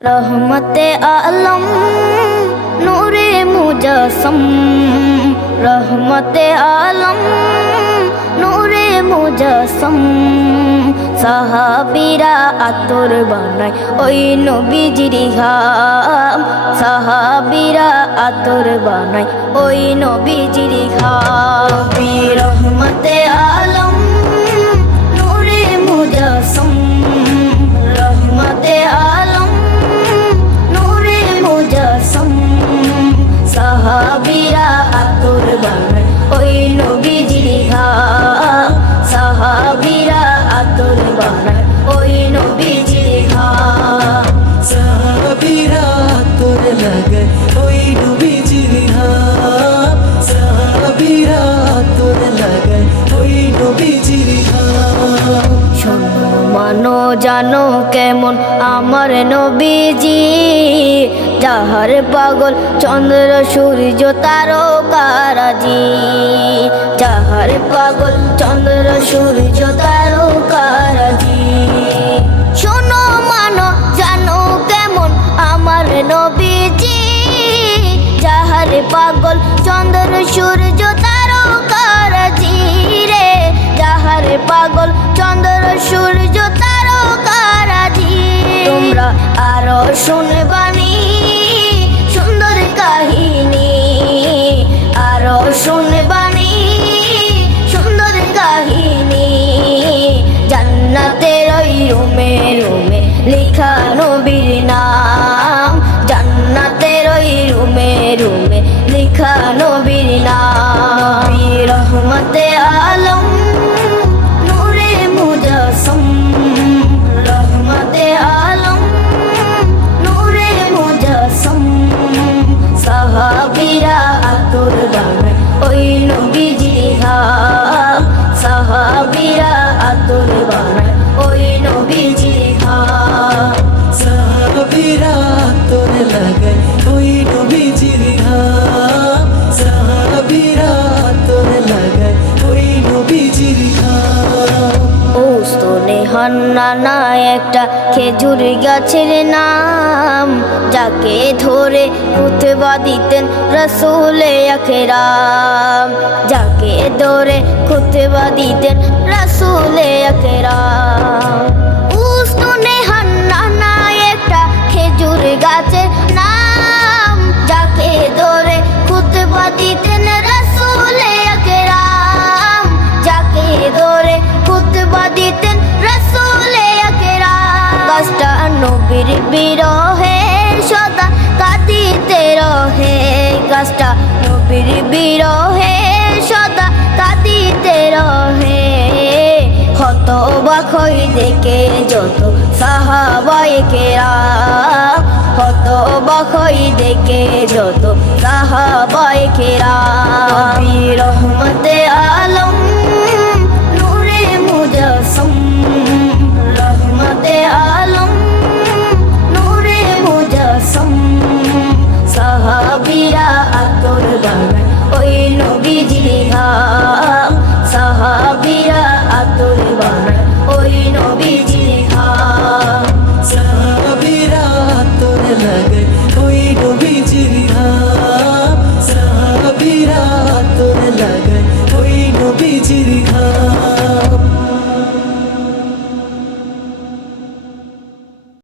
रहमते आलम नूरे मुजस्सम, रहमते आलम नूरे मुजस्सम। साहाबीरा आतর বানায় ওই নবীজির ঘাম, সাহাবীরা আতর বানায় ওই নবীজির ঘাম। রহমতে আলম নূরে মুজস্সম, রহমতে আলম নূরে মুজস্সম। সাহাবীরা আতর বানায় ওই নবীজির ঘাম, সাহাবীরা আতর বানায় ওই নবীজির ঘাম। সাহাবীরা আতর লাগায় ওই নবীজির ঘাম, সাহাবীরা আতর লাগায় ওই নবীজির ঘাম। শোনো মানো জানো কেমন আমার নবীজি, যাহার পাগল চন্দ্র সূর্য তারকারাজি, যাহার পাগল চন্দ্র সূর্য তারকারাজি। শোনো মানো জানো কেমন আমার নবীজি, যাহার পাগল চন্দ্র সূর্য তারকারাজি রে, যাহার পাগল চন্দ্র সূর্য তারকারাজি। তোমরা আরো শুনবানি সুন্দর কাহিনী, আরো শুনবানি সুন্দর কাহিনী। জান্নাতের ওই রুমে রুমে লেখা নবীর নাম, জান্নাতের ওই রুমে রুমে লেখা নবীর নাম। রহমতে আলম নূরে মুজস্সম, রহমতে আলম নূরে মুজস্সম। সাহাবীরা আতর বানায় ওই নবীজির ঘাম, সাহাবীরা আতর বানায় ওই নবীজির ঘাম। সাহাবীরা আতর লাগায় ওই নবীজির ঘাম, সাহাবীরা আতর লাগায় ওই নবীজির ঘাম। ওস্তনে হান্নানা একটা খেজুর গাছের নাম, যাকে ধরে খুতবা দিতেন রাসূলে আকরাম, যাকে ধরে খুতবা দিতেন রাসূলে আকরাম। ওস্তনে হান্নানা একটা খেজুর গাছের নাম, যাকে ধরে খুতবা দিতেন রাসূলে আকরাম, যাকে ধরে খুতবা দিতেন রাসূলে আকরাম। গাছটা নবীর বিরহে সদা কাঁদিতে রহে, গাছটা নবীর বিরহে সদা কাঁদিতে রহে। হতবাক হই দেখে যত সাহাবায়ে কেরাম, হতবাক হই দেখে যত সাহাবায়ে কেরাম। রহমতে আলম নূরে মুজস্সম, রহমতে